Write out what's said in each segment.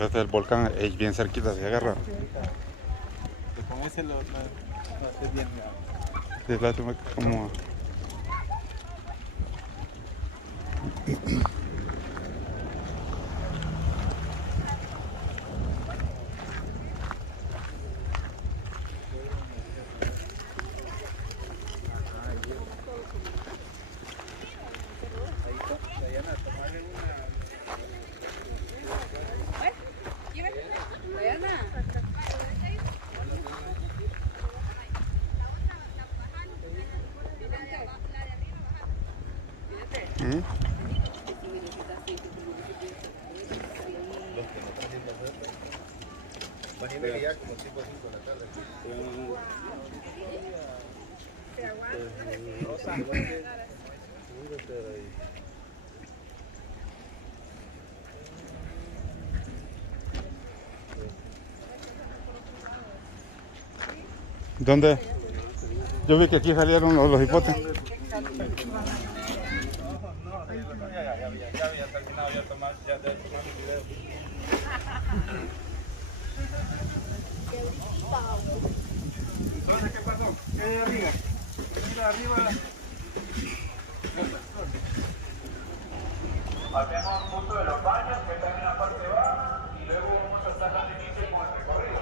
Este es el volcán, es bien cerquita, se agarra. Con ese lo hace bien. Sí, lástima que como... ¿Mm? Imagínate ya como tipo 5 de la tarde. ¿Dónde? Yo vi que aquí salieron los hipotes. Ya había terminado ya de tomar mi video. Entonces, ¿qué pasó? ¿Qué hay arriba? Mira arriba. Hacemos uso de los baños que están en la parte baja y luego vamos a estar al inicio con el recorrido.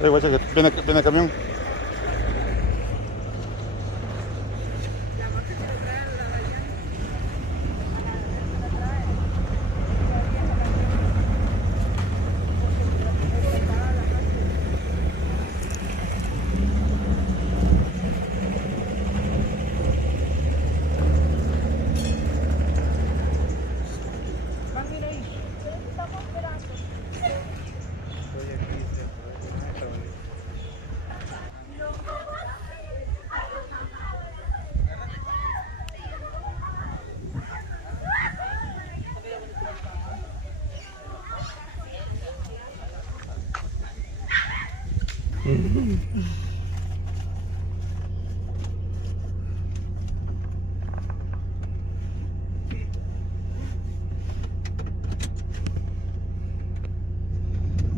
Guacha, que viene camión.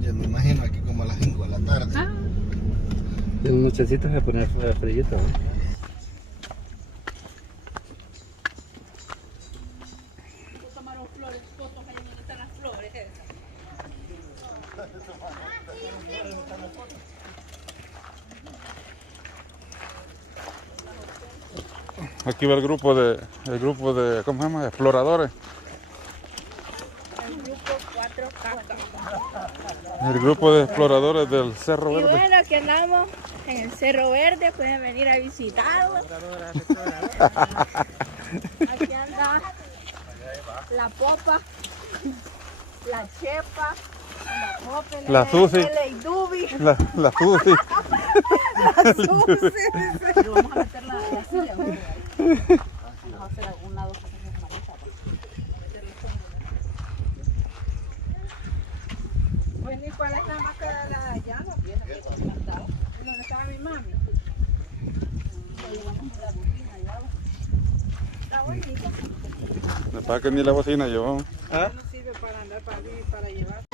Ya me imagino aquí como a las 5 de la tarde. En nochecitas se pone frillito, ¿no? Tomaron flores, fotos ahí donde están las flores esas. Aquí va el grupo de, ¿cómo se llama? Exploradores. El grupo 4K. El grupo de exploradores del Cerro Y Verde. bueno, aquí andamos en el Cerro Verde, pueden venir a visitarlo. Aquí anda la Popa, la Chepa, la Pope, La Susi. el Dubi, La Susi. la Susi. Pero vamos a meter la silla. Vamos a hacer alguna dos cosas normalitas. Bueno, ¿y cuál es la marca de la llama? ¿Dónde estaba mi mami? Lo llevamos la bocina y agua. Está bonito. No para que ni la bocina yo. ¿Ah? No sirve para andar para llevar.